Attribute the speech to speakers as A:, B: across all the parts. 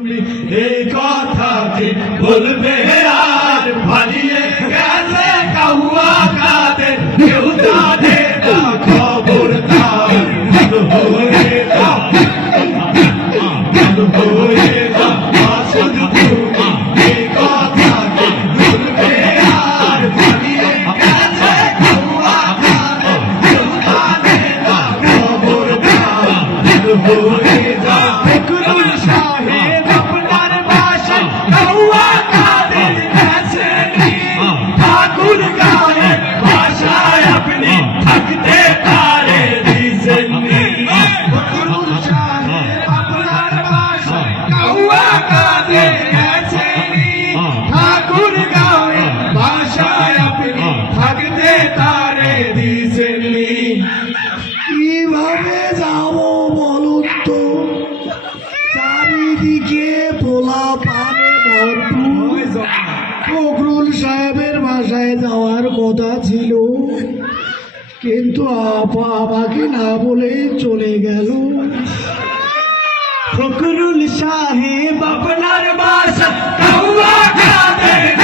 A: এই কথা কি বলবে? আর ভালিয়ে গেছে কাউয়া কাদের কেউ জানে না খবর তার। হয়ে যাও হয়ে আসল তুমি এই কথা কি বলবে? আর ভালিয়ে গেছে কাউয়া কাদের কেউ জানে না খবর তার। হয়ে
B: যাওয়ার কথা ছিল। কিন্তু আপা আমাকে না বলে চলে গেল।
A: ফকরুল সাহেব আপনার বাসা কাউয়া কাদের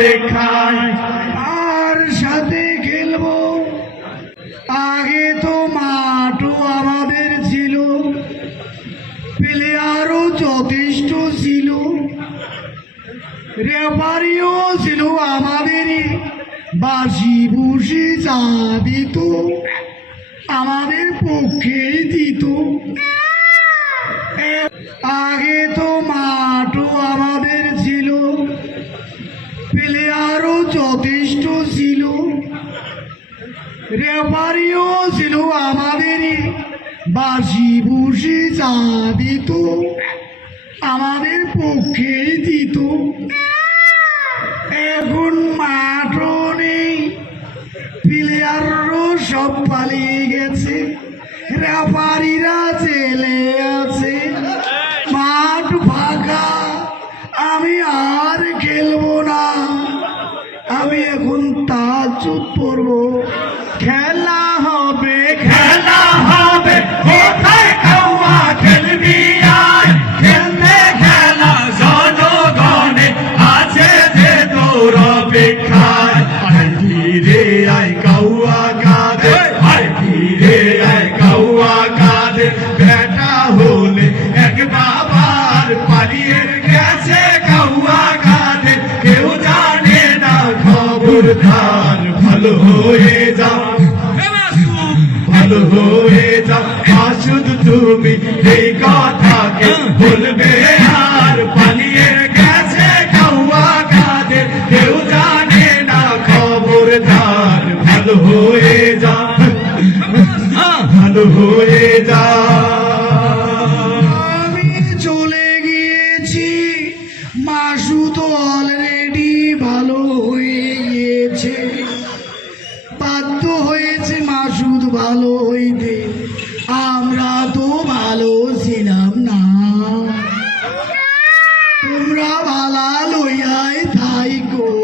A: অপেক্ষায়। আর
B: সাথে খেলব। আগে তো মাঠও আমাদের ছিল। প্লেয়ারও যথেষ্ট ছিল। রেফারিও ছিল আমাদেরই। বাসি বুসি চা দিত। আমাদের পক্ষেই দিত। যথেষ্ট ছিল, রেফারিও ছিল আমাদেরই। বাসি বুসি চা দিত আমাদের পক্ষেই দিত। এখন মাঠও নেই, প্লেয়ারও সব পালিয়ে গেছে, রেফারিরা জেলে আছে। মাঠ ফাঁকা, আমি আর তাজুদ পড়ব খেলা হবে
A: খেলা হবে। কোথায় কাউয়া খেলবি আর? খেলতে খেলা জনগণে আছে যে তোর অপেক্ষায়। আয় ফিরে আয় কাউয়া কাঁদে আয় ফিরে আয় কাউয়া কাঁদে বেটা হলে এক বাবার গেছে কাউয়া কাঁদে কেউ জানে না খবর ধার ভালো হয়ে যাও ভালো হয়ে যাও আসুদ তুমি এই কথাকে বলবে আর পালিয়ে গেছে কাউয়া কাদের। কেউ জানে না খবর ধার ভালো হয়ে যাও ভালো হয়ে
B: ভালো হইতে আমরা তো ভালো ছিলাম না। তোমরা ভালা লইয়াই থাইকো।